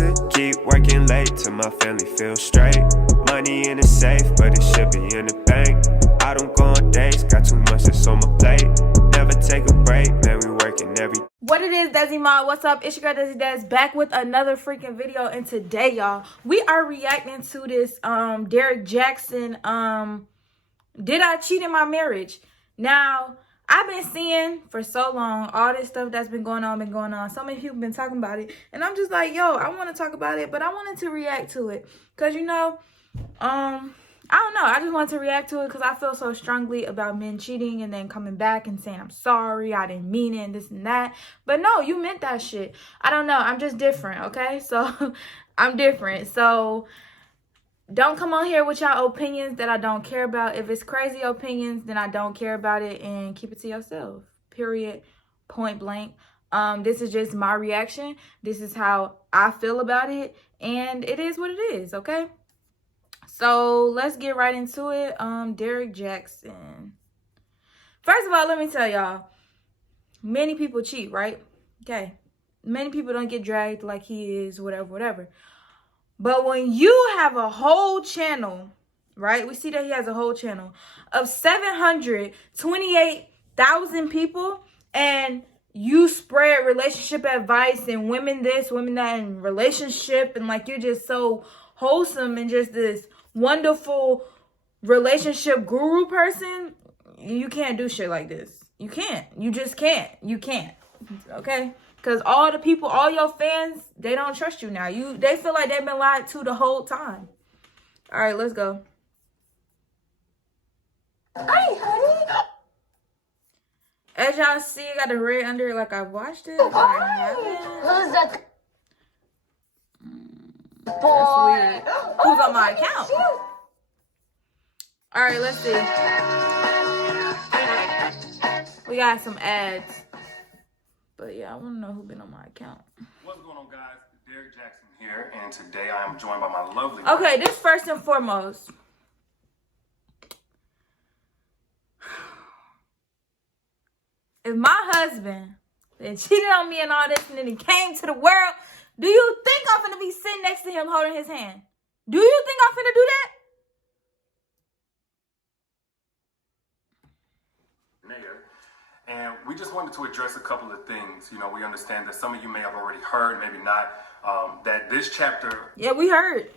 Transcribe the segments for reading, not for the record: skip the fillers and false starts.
to keep working late till my family feels straight. Money in the safe, but it should be in the bank. I don't go on dates, got too much that's on my plate. Never take a break, man, we working every. What it is, Desi Mod? What's up? It's your girl DesiDes back with another freaking video. And today, y'all, we are reacting to this Derrick Jackson. Did I cheat in my marriage? Now, I've been seeing for so long all this stuff that's been going on. So many people been talking about it, and I'm just like, yo, I want to talk about it, but I wanted to react to it because, you know, I don't know. I just wanted to react to it because I feel so strongly about men cheating and then coming back and saying, I'm sorry, I didn't mean it, and this and that. But no, you meant that shit. I don't know. I'm just different, okay? So I'm different. So don't come on here with your opinions that I don't care about. If it's crazy opinions, then I don't care about it, and keep it to yourself. Period. Point blank. This is just my reaction. This is how I feel about it, and it is what it is, okay? So let's get right into it. Derrick Jackson. First of all, let me tell y'all, many people cheat, right? Okay. Many people don't get dragged like he is, whatever. But when you have a whole channel, right? We see that he has a whole channel of 728,000 people, and you spread relationship advice and women this, women that, and relationship, and like you're just so wholesome and just this wonderful relationship guru person, you can't do shit like this. You can't. You just can't. You can't. Okay? Because all the people, all your fans, they don't trust you now. They feel like they've been lied to the whole time. All right, let's go. Hi, honey. As y'all see, I got the red under it like I watched it. Who's that? That's weird. Who's on my account? All right, let's see. We got some ads. But yeah, I want to know who been on my account. What's going on, guys? Derrick Jackson here, and today I am joined by my lovely... Okay, this first and foremost. If my husband then cheated on me and all this, and then he came to the world, do you think I'm finna be sitting next to him holding his hand? Do you think I'm finna do that? And we just wanted to address a couple of things. You know, we understand that some of you may have already heard, maybe not, that this chapter... Yeah, we heard.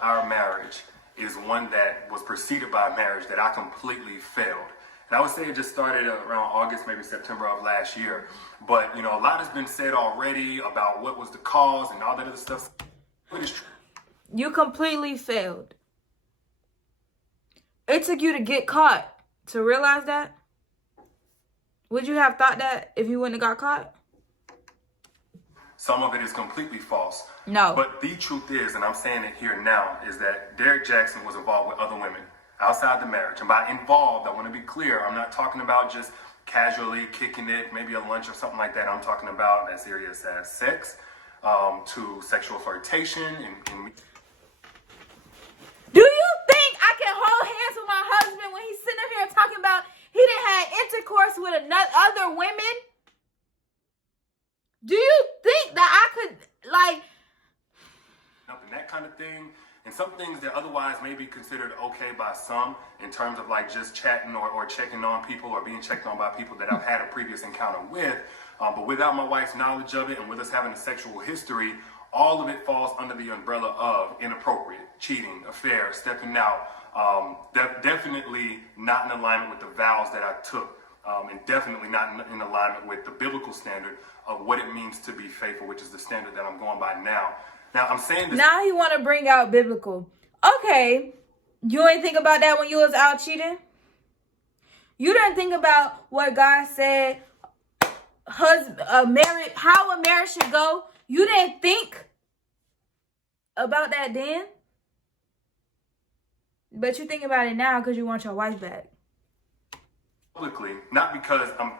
...our marriage is one that was preceded by a marriage that I completely failed. And I would say it just started around August, maybe September of last year. But, you know, a lot has been said already about what was the cause and all that other stuff. It is true. You completely failed. It took you to get caught to realize that? Would you have thought that if you wouldn't have got caught? Some of it is completely false. No. But the truth is, and I'm saying it here now, is that Derrick Jackson was involved with other women outside the marriage. And by involved, I want to be clear, I'm not talking about just casually kicking it, maybe a lunch or something like that. I'm talking about as serious as sex, to sexual flirtation. And Do you think I can hold hands with my husband when he's sitting up here talking about he done had intercourse with other women? Do you think that I could, like... And that kind of thing. And some things that otherwise may be considered okay by some in terms of like just chatting or checking on people or being checked on by people that I've had a previous encounter with. But without my wife's knowledge of it and with us having a sexual history, all of it falls under the umbrella of inappropriate, cheating, affair, stepping out. Definitely not in alignment with the vows that I took, and definitely not in alignment with the biblical standard of what it means to be faithful, which is the standard that I'm going by now. Now, I'm saying this... Now you want to bring out biblical. Okay, you ain't think about that when you was out cheating? You didn't think about what God said, how a marriage should go? You didn't think about that then? But you think about it now because you want your wife back. Publicly, not because I'm,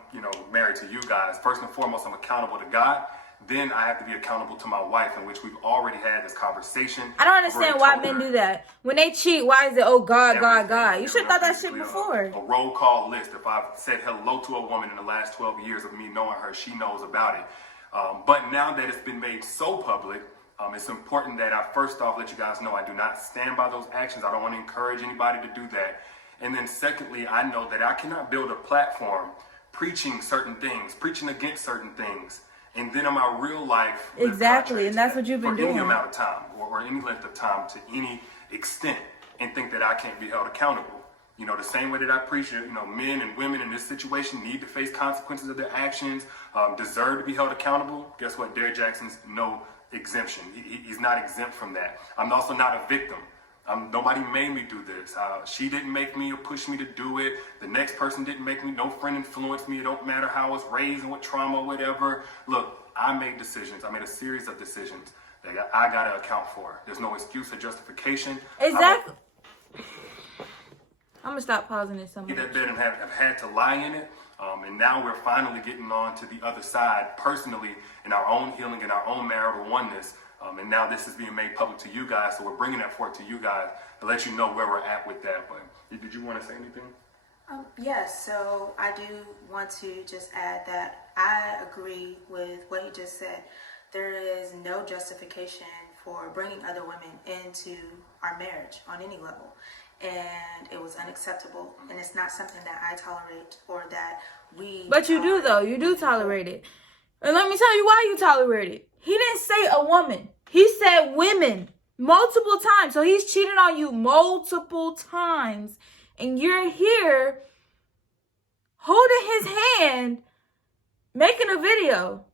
married to you guys. First and foremost, I'm accountable to God. Then I have to be accountable to my wife, in which we've already had this conversation. I don't understand why men do that. When they cheat, why is it, oh, God, God, God? You should have thought that shit before. A roll call list. If I've said hello to a woman in the last 12 years of me knowing her, she knows about it. But now that it's been made so public, It's important that I first off let you guys know I do not stand by those actions. I don't want to encourage anybody to do that. And then secondly, I know that I cannot build a platform preaching certain things, preaching against certain things, and then in my real life, exactly, and that's what you've been doing for any amount of time or any length of time to any extent, and think that I can't be held accountable. You know, the same way that I preach, you know, men and women in this situation need to face consequences of their actions, deserve to be held accountable. Guess what? Derrick Jackson's no exemption. He's not exempt from that. I'm also not a victim. Nobody made me do this. She didn't make me or push me to do it. The next person didn't make me. No friend influenced me. It don't matter how I was raised and what trauma or whatever. Look, I made decisions. I made a series of decisions that I got to account for. There's no excuse or justification. Exactly. I'm going to stop pausing this somewhere. That bed and have had to lie in it. And now we're finally getting on to the other side personally in our own healing and our own marital oneness. And now this is being made public to you guys. So we're bringing that forth to you guys to let you know where we're at with that. But did you want to say anything? Yes, so I do want to just add that I agree with what he just said. There is no justification for bringing other women into our marriage on any level. And it was unacceptable, and it's not something that I tolerate or that we But you do, though. You do tolerate it. And let me tell you why you tolerate it. He didn't say a woman. He said women multiple times. So he's cheated on you multiple times. And you're here holding his hand, making a video.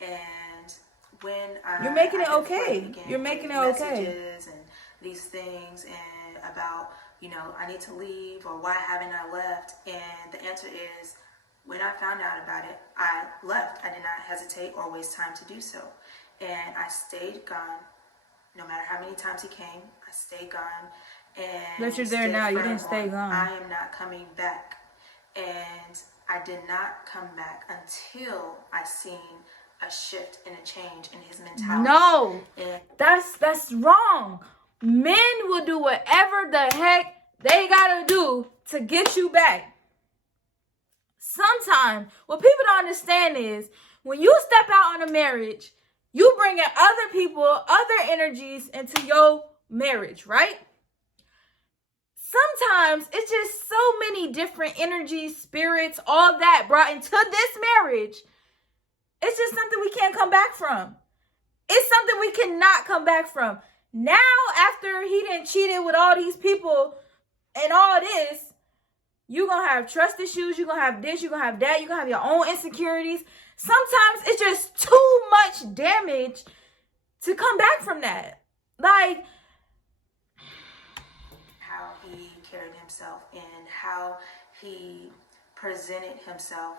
And when you're making it okay. You're making it okay. And these things and about, you know, I need to leave or why haven't I left? And the answer is, when I found out about it, I left. I did not hesitate or waste time to do so. And I stayed gone. No matter how many times he came, I stayed gone. And but you're there now. You didn't stay gone. I am not coming back. And I did not come back until I seen a shift and a change in his mentality. No, and that's wrong. Men will do whatever the heck they gotta do to get you back. Sometimes what people don't understand is when you step out on a marriage, you bring in other people, other energies into your marriage, right? Sometimes it's just so many different energies, spirits, all that brought into this marriage. It's just something we can't come back from. It's something we cannot come back from. Now, after he done cheated with all these people and all this, you're going to have trust issues. You're going to have this. You're going to have that. You're going to have your own insecurities. Sometimes it's just too much damage to come back from that. Like, how he carried himself and how he presented himself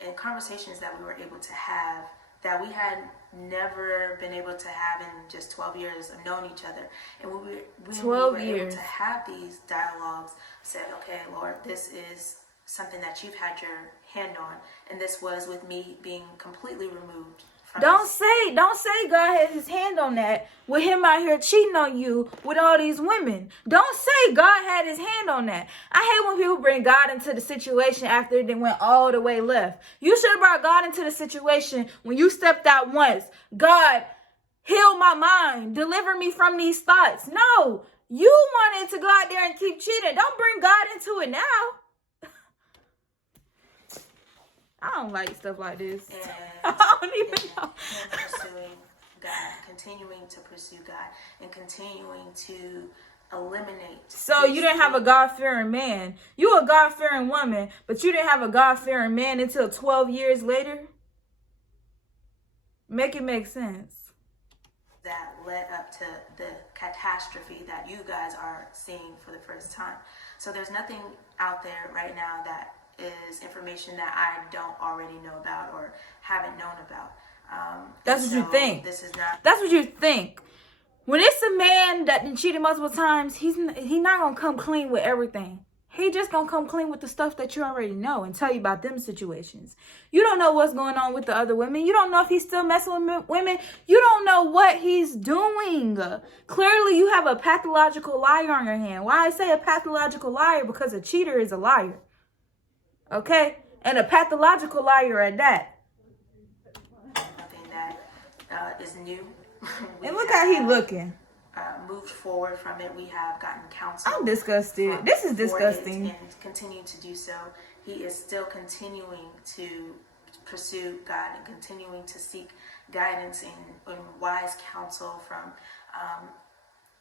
and conversations that we were able to have that we had never been able to have in just 12 years of knowing each other. And when we were able to have these dialogues, said, okay, Lord, this is something that you've had your hand on. And this was with me being completely removed. Don't say God had his hand on that with him out here cheating on you with all these women. Don't say God had his hand on that. I hate when people bring God into the situation after they went all the way left. You should have brought God into the situation when you stepped out once. God, heal my mind. Deliver me from these thoughts. No, you wanted to go out there and keep cheating. Don't bring God into it now. I don't like stuff like this. And I don't even know. Pursuing God, continuing to pursue God, and continuing to eliminate. So you didn't have a God-fearing man. You a God-fearing woman, but you didn't have a God-fearing man until 12 years later? Make it make sense. That led up to the catastrophe that you guys are seeing for the first time. So there's nothing out there right now that is information that I don't already know about or haven't known about. That's what you think. This is not. That's what you think. When it's a man that cheated multiple times, he's not gonna come clean with everything. He just gonna come clean with the stuff that you already know and tell you about them situations. You don't know what's going on with the other women. You don't know if he's still messing with women. You don't know what he's doing. Clearly, you have a pathological liar on your hand. Why I say a pathological liar? Because a cheater is a liar. Okay? And a pathological liar at that. Nothing that is new. And look how he looking. Moved forward from it. We have gotten counsel. I'm disgusted. This is disgusting. And continue to do so. He is still continuing to pursue God and continuing to seek guidance and wise counsel from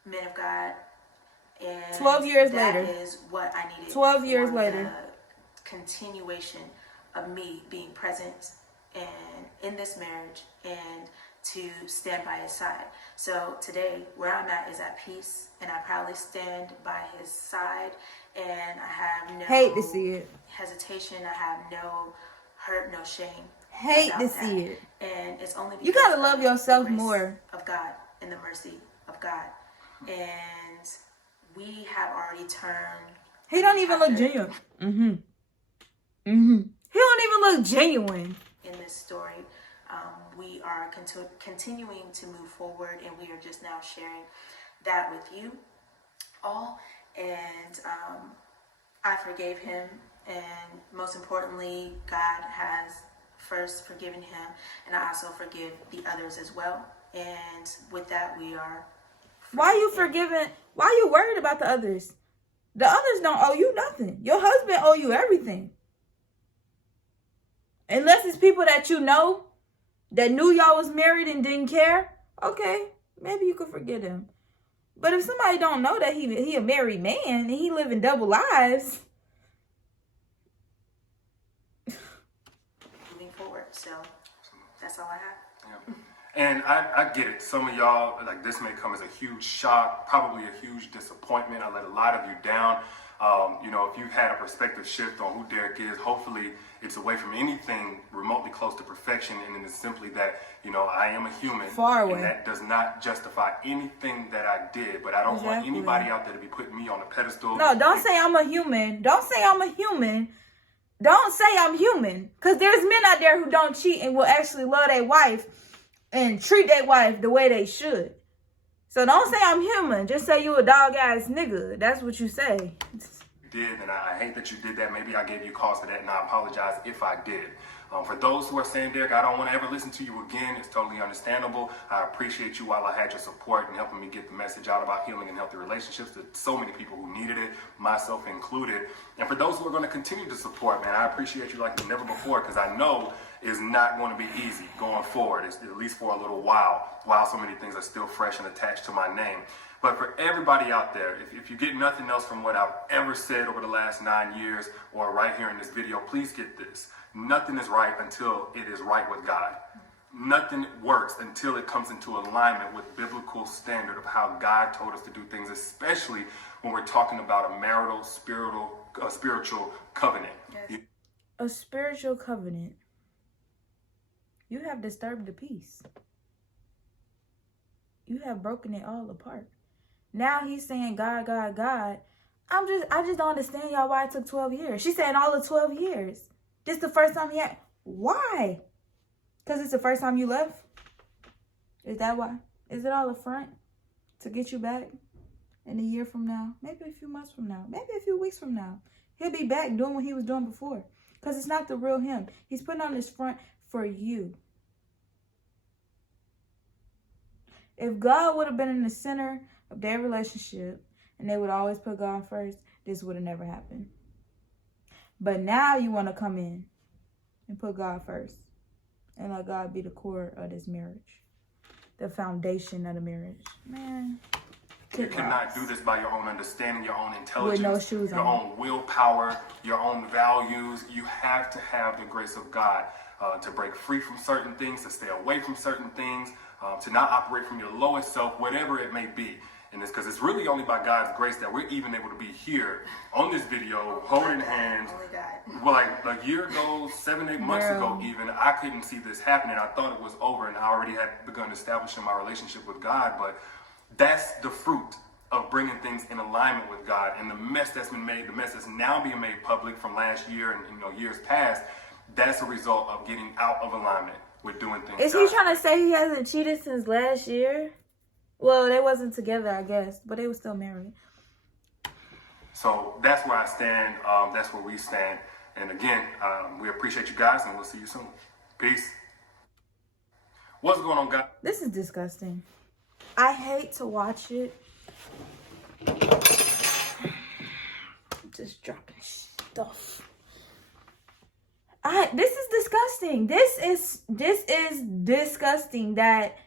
men of God. And 12 years later. That is what I needed. 12 years later. The continuation of me being present and in this marriage and to stand by his side. So today, where I'm at is at peace, and I proudly stand by his side, and I have no hate to see it. Hesitation. I have no hurt, no shame. Hate to see it. And it's only because you gotta love yourself the grace more of God and the mercy of God. And we have already turned. He don't even look genuine. He don't even look genuine in this story. We are continuing to move forward, and we are just now sharing that with you all. And I forgave him, and most importantly, God has first forgiven him, and I also forgive the others as well. And with that, we are. Why you forgiving? Why you worried about the others? The others don't owe you nothing. Your husband owe you everything. Unless it's people that you know that knew y'all was married and didn't care, okay, maybe you could forgive him. But if somebody don't know that he a married man and he living double lives, moving forward. So that's all I have. Yeah. And I get it. Some of y'all, like, this may come as a huge shock, probably a huge disappointment. I let a lot of you down. If you've had a perspective shift on who Derrick is, hopefully it's away from anything remotely close to perfection, and it is simply that, I am a human. Far away. And that does not justify anything that I did, but I don't want anybody out there to be putting me on a pedestal. No, don't say I'm a human. Don't say I'm a human. Don't say I'm human. Because there's men out there who don't cheat and will actually love their wife and treat their wife the way they should. So don't say I'm human. Just say you a dog-ass nigga. That's what you say. Did, and I hate that you did that. Maybe I gave you cause for that, and I apologize if I did. For those who are saying, Derrick, I don't want to ever listen to you again, it's totally understandable. I appreciate you while I had your support and helping me get the message out about healing and healthy relationships to so many people who needed it, myself included. And for those who are going to continue to support, man, I appreciate you like never before, because I know it's not going to be easy going forward, at least for a little while so many things are still fresh and attached to my name. But for everybody out there, if you get nothing else from what I've ever said over the last 9 years or right here in this video, please get this. Nothing is right until it is right with God. Nothing works until it comes into alignment with biblical standard of how God told us to do things, especially when we're talking about a marital, spiritual covenant. Yes. A spiritual covenant. You have disturbed the peace. You have broken it all apart. Now he's saying God, God, God. I just don't understand y'all why it took 12 years. She's saying all of 12 years. This is the first time he had. Why? Because it's the first time you left? Is that why? Is it all a front to get you back in a year from now? Maybe a few months from now. Maybe a few weeks from now. He'll be back doing what he was doing before. Because it's not the real him. He's putting on this front for you. If God would have been in the center of their relationship and they would always put God first, this would have never happened. But now you want to come in and put God first and let God be the core of this marriage, the foundation of the marriage. Man, you cannot do this by your own understanding, your own intelligence, with no shoes your on. own willpower, your own values. You have to have the grace of God to break free from certain things, to stay away from certain things, to not operate from your lowest self, whatever it may be. And it's because it's really only by God's grace that we're even able to be here on this video, holding hands. Well, like a year ago, 7-8 months ago even, I couldn't see this happening. I thought it was over, and I already had begun establishing my relationship with God. But that's the fruit of bringing things in alignment with God. And the mess that's been made, the mess that's now being made public from last year and years past, that's a result of getting out of alignment with doing things. Is he trying to say he hasn't cheated since last year? Well, they wasn't together, I guess, but they were still married. So that's where I stand. That's where we stand. And again, we appreciate you guys, and we'll see you soon. Peace. What's going on, guys? This is disgusting. I hate to watch it. Just dropping stuff. This is disgusting. This is disgusting that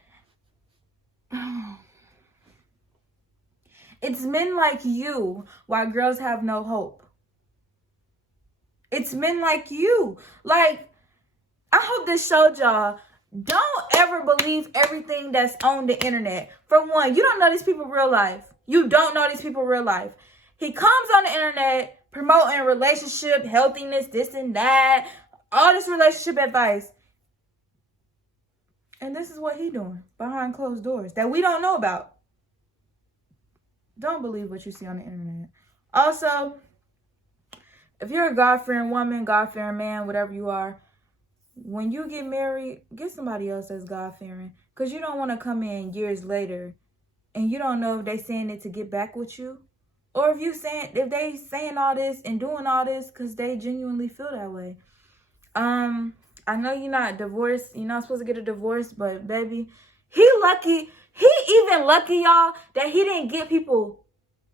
it's men like you why girls have no hope. It's men like you. Like, I hope this showed y'all, don't ever believe everything that's on the internet. For one, you don't know these people real life. You don't know these people real life. He comes on the internet promoting relationship, healthiness, this and that, all this relationship advice. And this is what he doing behind closed doors that we don't know about. Don't believe what you see on the internet. Also, if you're a God-fearing woman, God-fearing man, whatever you are, when you get married, get somebody else that's God-fearing. Because you don't want to come in years later and you don't know if they saying it to get back with you. Or if they saying all this and doing all this because they genuinely feel that way. I know you're not divorced. You're not supposed to get a divorce, but baby, he lucky. He even lucky, y'all, that he didn't get people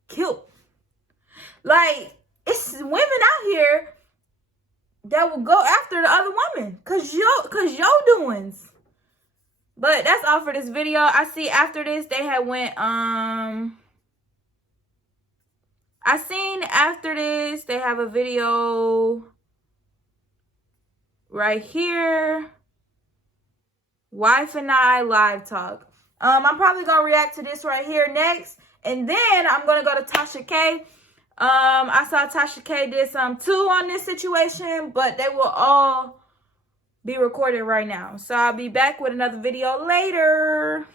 killed. Like, it's women out here that will go after the other woman cause yo doings. But that's all for this video. I see after this they had went I seen after this they have a video right here. Wife and I live talk. I'm probably gonna react to this right here next, and then I'm gonna go to Tasha K. I saw Tasha K did some too on this situation, but they will all be recorded right now. So I'll be back with another video later.